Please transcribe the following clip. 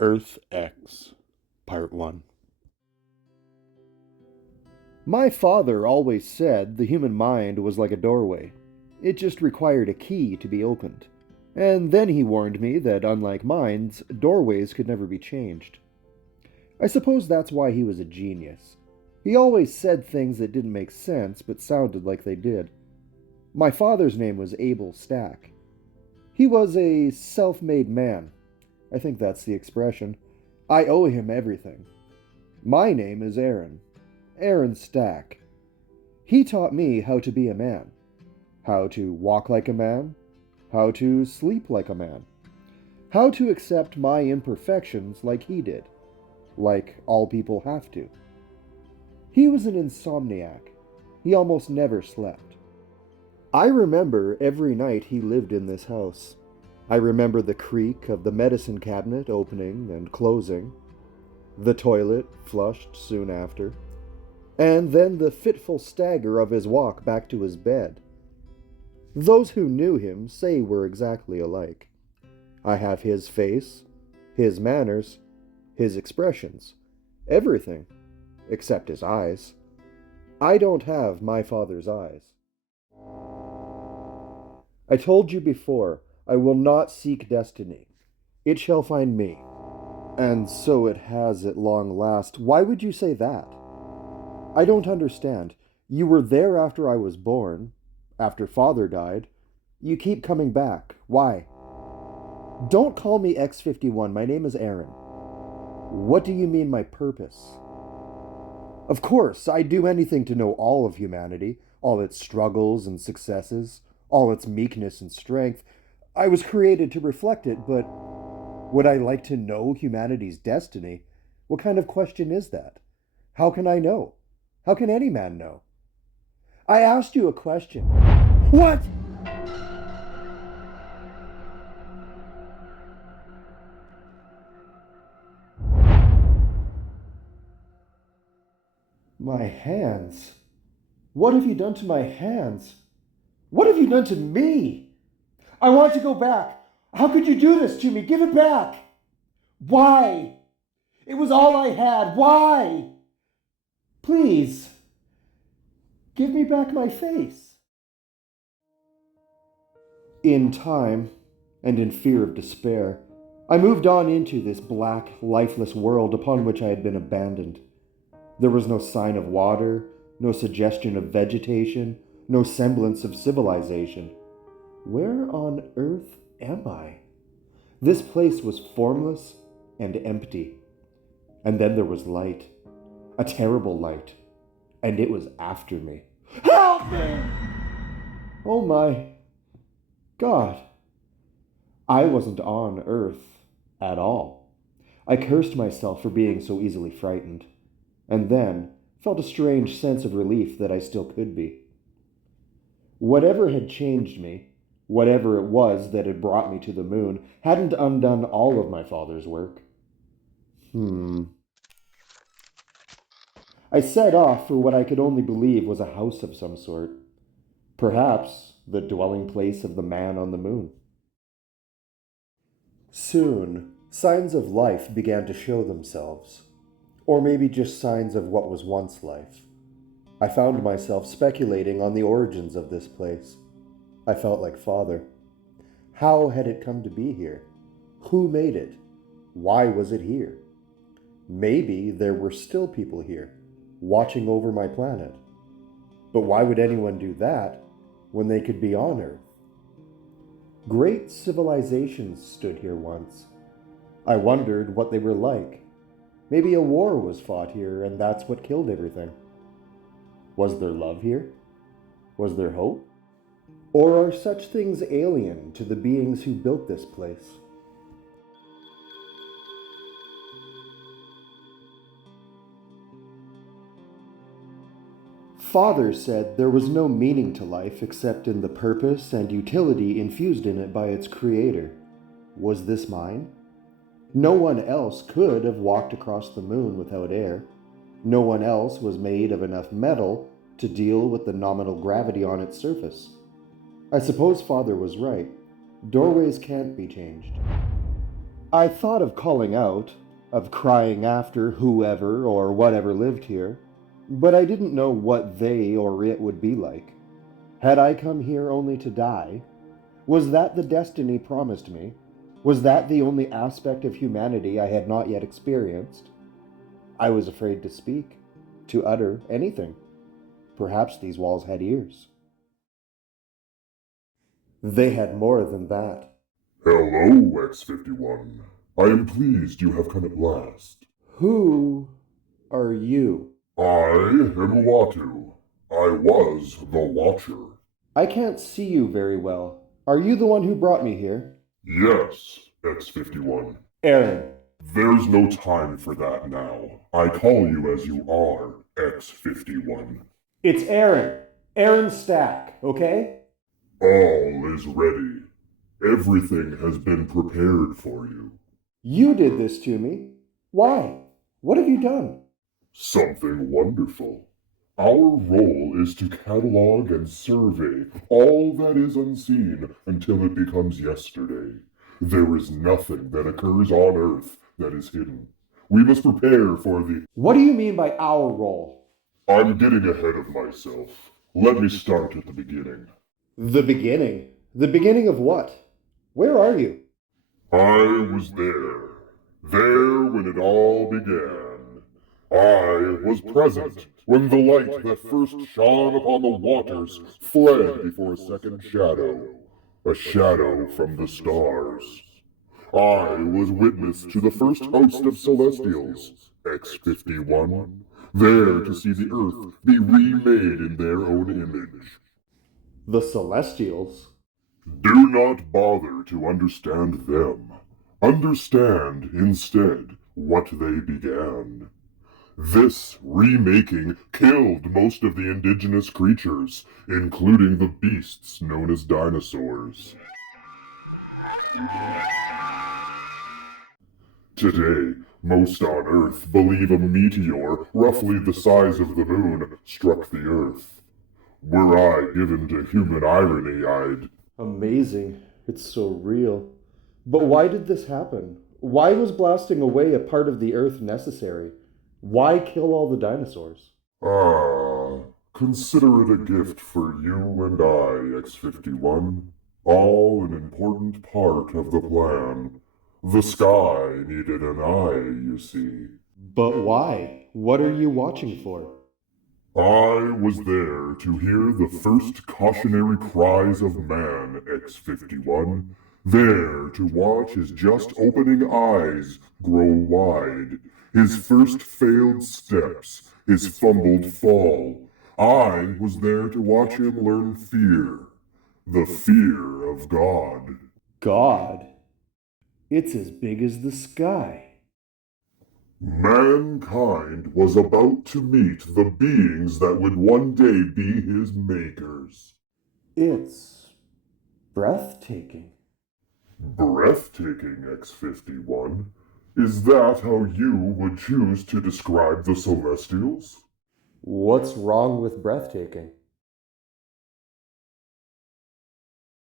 Earth X, Part 1. My father always said the human mind was like a doorway. It just required a key to be opened. And then he warned me that, unlike minds, doorways could never be changed. I suppose that's why he was a genius. He always said things that didn't make sense but sounded like they did. My father's name was Abel Stack. He was a self-made man. I think that's the expression. I owe him everything. My name is Aaron. Aaron Stack. He taught me how to be a man, how to walk like a man, how to sleep like a man, how to accept my imperfections like he did, like all people have to. He was an insomniac. He almost never slept. I remember every night he lived in this house. I remember the creak of the medicine cabinet opening and closing, the toilet flushed soon after, and then the fitful stagger of his walk back to his bed. Those who knew him say we're exactly alike. I have his face, his manners, his expressions, everything, except his eyes. I don't have my father's eyes. I told you before, I will not seek destiny. It shall find me. And so it has at long last. Why would you say that? I don't understand. You were there after I was born, after father died. You keep coming back. Why? Don't call me X-51. My name is Aaron. What do you mean my purpose? Of course, I'd do anything to know all of humanity, all its struggles and successes, all its meekness and strength. I was created to reflect it, but would I like to know humanity's destiny? What kind of question is that? How can I know? How can any man know? I asked you a question. What? My hands? What have you done to my hands? What have you done to me? I want to go back. How could you do this to me? Give it back. Why? It was all I had. Why? Please, give me back my face. In time, and in fear of despair, I moved on into this black, lifeless world upon which I had been abandoned. There was no sign of water, no suggestion of vegetation, no semblance of civilization. Where on earth am I? This place was formless and empty. And then there was light, a terrible light, and it was after me. Help me! Oh my God. I wasn't on Earth at all. I cursed myself for being so easily frightened, and then felt a strange sense of relief that I still could be. Whatever had changed me, whatever it was that had brought me to the moon, hadn't undone all of my father's work. I set off for what I could only believe was a house of some sort. Perhaps the dwelling place of the man on the moon. Soon, signs of life began to show themselves. Or maybe just signs of what was once life. I found myself speculating on the origins of this place. I felt like father. How had it come to be here? Who made it? Why was it here? Maybe there were still people here, watching over my planet. But why would anyone do that when they could be on Earth? Great civilizations stood here once. I wondered what they were like. Maybe a war was fought here, and that's what killed everything. Was there love here? Was there hope? Or are such things alien to the beings who built this place? Father said there was no meaning to life except in the purpose and utility infused in it by its creator. Was this mine? No one else could have walked across the moon without air. No one else was made of enough metal to deal with the nominal gravity on its surface. I suppose Father was right. Doorways can't be changed. I thought of calling out, of crying after whoever or whatever lived here, but I didn't know what they or it would be like. Had I come here only to die? Was that the destiny promised me? Was that the only aspect of humanity I had not yet experienced? I was afraid to speak, to utter anything. Perhaps these walls had ears. They had more than that. Hello, X-51. I am pleased you have come at last. Who are you? I am Uatu. I was the Watcher. I can't see you very well. Are you the one who brought me here? Yes, X-51. Aaron. There's no time for that now. I call you as you are, X-51. It's Aaron. Aaron Stack, okay? All is ready. Everything has been prepared for you. You did this to me. Why? What have you done? Something wonderful. Our role is to catalog and survey all that is unseen until it becomes yesterday. There is nothing that occurs on Earth that is hidden. We must prepare for the... What do you mean by our role? I'm getting ahead of myself. Let me start at the beginning. The beginning? The beginning of what? Where are you? I was there. There when it all began. I was present when the light that first shone upon the waters fled before a second shadow, a shadow from the stars. I was witness to the first host of Celestials, X-51, there to see the Earth be remade in their own image. The Celestials? Do not bother to understand them. Understand, instead, what they began. This remaking killed most of the indigenous creatures, including the beasts known as dinosaurs. Today, most on Earth believe a meteor roughly the size of the moon struck the Earth. Were I given to human irony, I'd... Amazing. It's so real. But why did this happen? Why was blasting away a part of the Earth necessary? Why kill all the dinosaurs? Consider it a gift for you and I, X-51. All an important part of the plan. The sky needed an eye, you see. But why? What are you watching for? I was there to hear the first cautionary cries of man, X-51. There to watch his just opening eyes grow wide. His first failed steps, his fumbled fall. I was there to watch him learn fear. The fear of God. God? It's as big as the sky. Mankind was about to meet the beings that would one day be his makers. It's breathtaking. Breathtaking, X-51? Is that how you would choose to describe the Celestials? What's wrong with breathtaking?